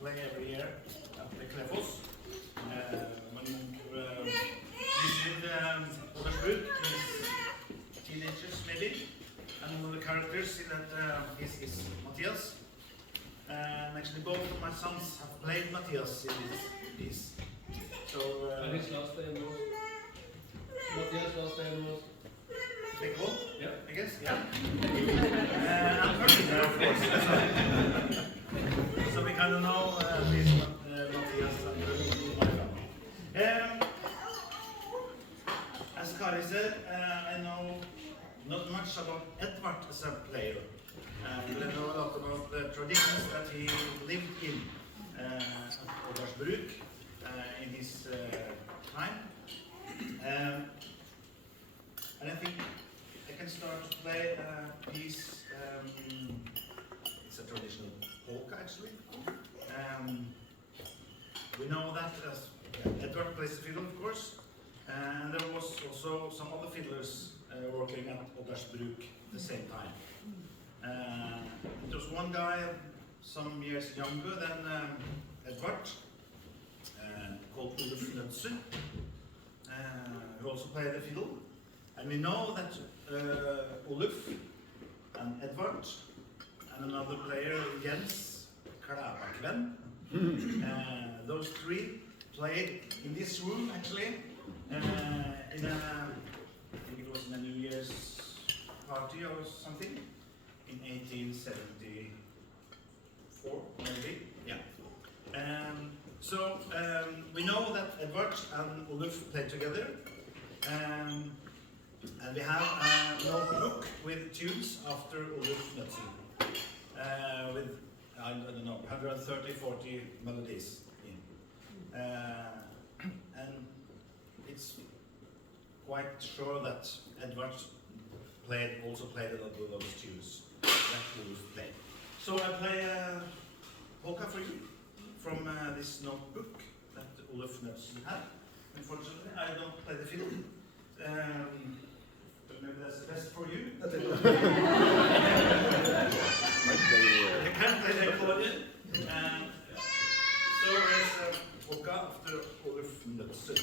play every year at Bekkevold. When visited Åldalbruk, he's teenagers maybe, and one of the characters in that is Matthias. And actually both of my sons have played Matthias in this piece. So, and his last name was? Matthias' last name was? Bekkevold? Yeah. I guess, yeah. I'm working there, of course. So we kind of know at least Matthias and my family. As Kari said, I know not much about Edvard as a player. But I know a lot about the traditions that he lived in at Åldalbruk in his time. And I think I can start to play a piece. It's a traditional polka actually. We know that as Edvard plays the fiddle, of course, and there was also some other fiddlers working at Åldalbruk at the same time. There was one guy some years younger than Edvard, called Løten, who also played the fiddle. And we know that Oluf and Edvard and another player, Jens Bekkevold, those three played in this room actually, in a, I think it was in a New Year's party or something, in 1874 maybe, yeah. We know that Edvard and Oluf played together. And we have a notebook with tunes after Oluf Knudsen, with, I don't know, 130, 40 melodies in. And it's quite sure that Edvard also played a lot of those tunes that Oluf played. So I play a polka for you from this notebook that Oluf Knudsen had. Unfortunately, I don't play the fiddle. But maybe that's the best for you. You can play the accordion. So it's a polka after Oluf Knudsen.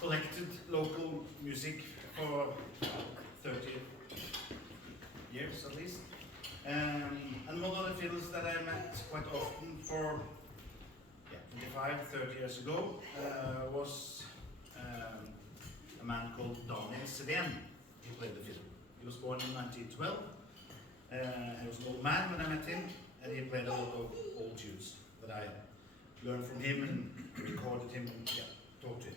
collected local music for 30 years at least. And one of the fiddlers that I met quite often for 25, 30 years ago was a man called Daniel Sveen. He played the fiddle. He was born in 1912. He was an old man when I met him, and he played a lot of old tunes that I learned from him and recorded him and talked to him.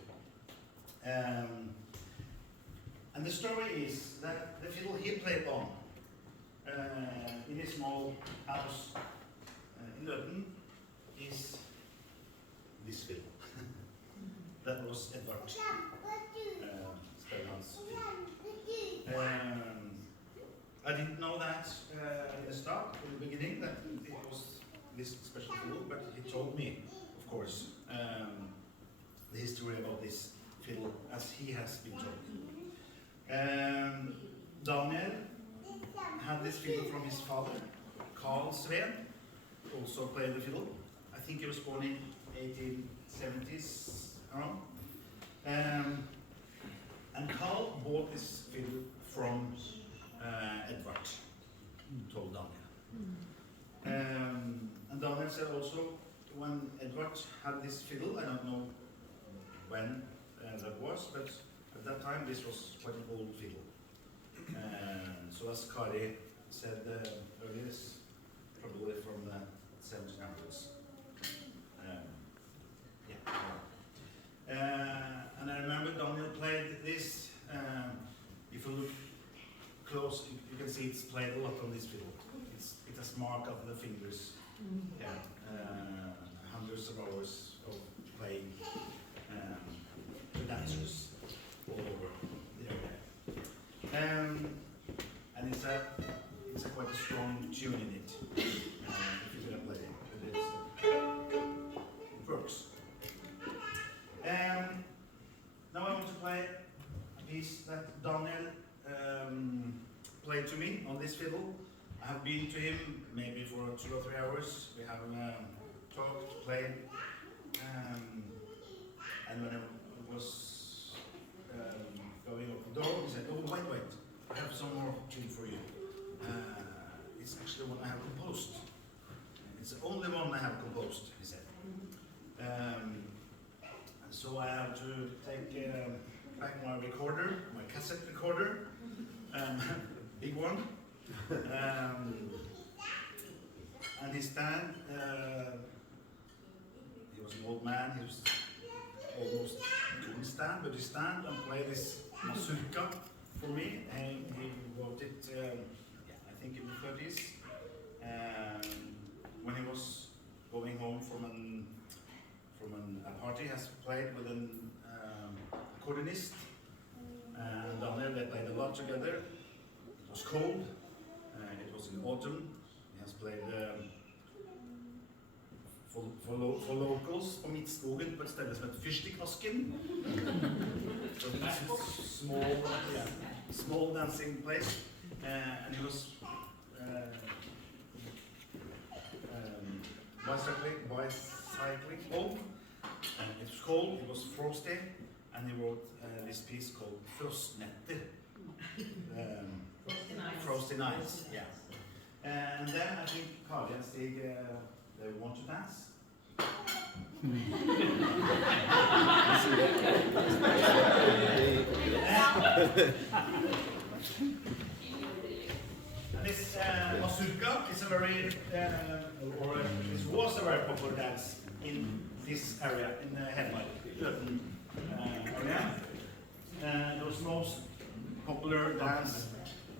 And the story is that the fiddle he played on in his small house in Løten is this fiddle. That was Edvard Spellhand's fiddle. I didn't know that in the start, in the beginning, that it was this special fiddle, but he told me, of course, the history about this fiddle as he has been told. Daniel had this fiddle from his father, Carl Sveen, also played the fiddle. I think he was born in 1870s around. And Carl bought this fiddle from Edvard, told Daniel. And Daniel said also, when Edvard had this fiddle, I don't know when that was, but at that time this was quite an old fiddle. So as Kari said earlier, it's probably from the 1700s. And I remember Daniel played this. If you look close, you can see it's played a lot on this fiddle. It has mark of the fingers. Hundreds of hours of playing to dancers all over the area. And it's a quite a strong tune in it. If you're gonna play it, it works. Now I want to play a piece that Daniel played to me on this fiddle. I have been to him maybe for 2 or 3 hours. We have talked, played, and when I was going out the door, he said, "Oh, wait, I have some more tune for you. It's actually one I have composed. It's the only one I have composed," he said. So I have to take back my recorder, my cassette recorder, big one, and his stand. He was an old man. He was almost couldn't stand, but he stand and play this mazurka for me. And he wrote it, I think in the 30s, when he was going home from a party. Has played with an accordionist, and Daniel, they played a lot together. It was cold. It was in autumn. He has played for locals på Midtskogen på et sted som heter Fyrstikvasken. So it's a small dancing place, and he was bicycling home. It was cold, it was frosty, and he wrote this piece called Frostnetter. Frosty Nights, yeah. And then I think Kari and Stig, they want to dance. And this mazurka is a very, this was a very popular dance in this area, in the Hedmark, Løten area. It was the most popular dance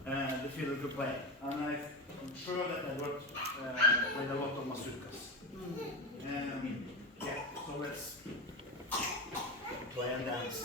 the fiddle could play. And I'm sure that Edvard played a lot of mazurkas. So let's play and dance.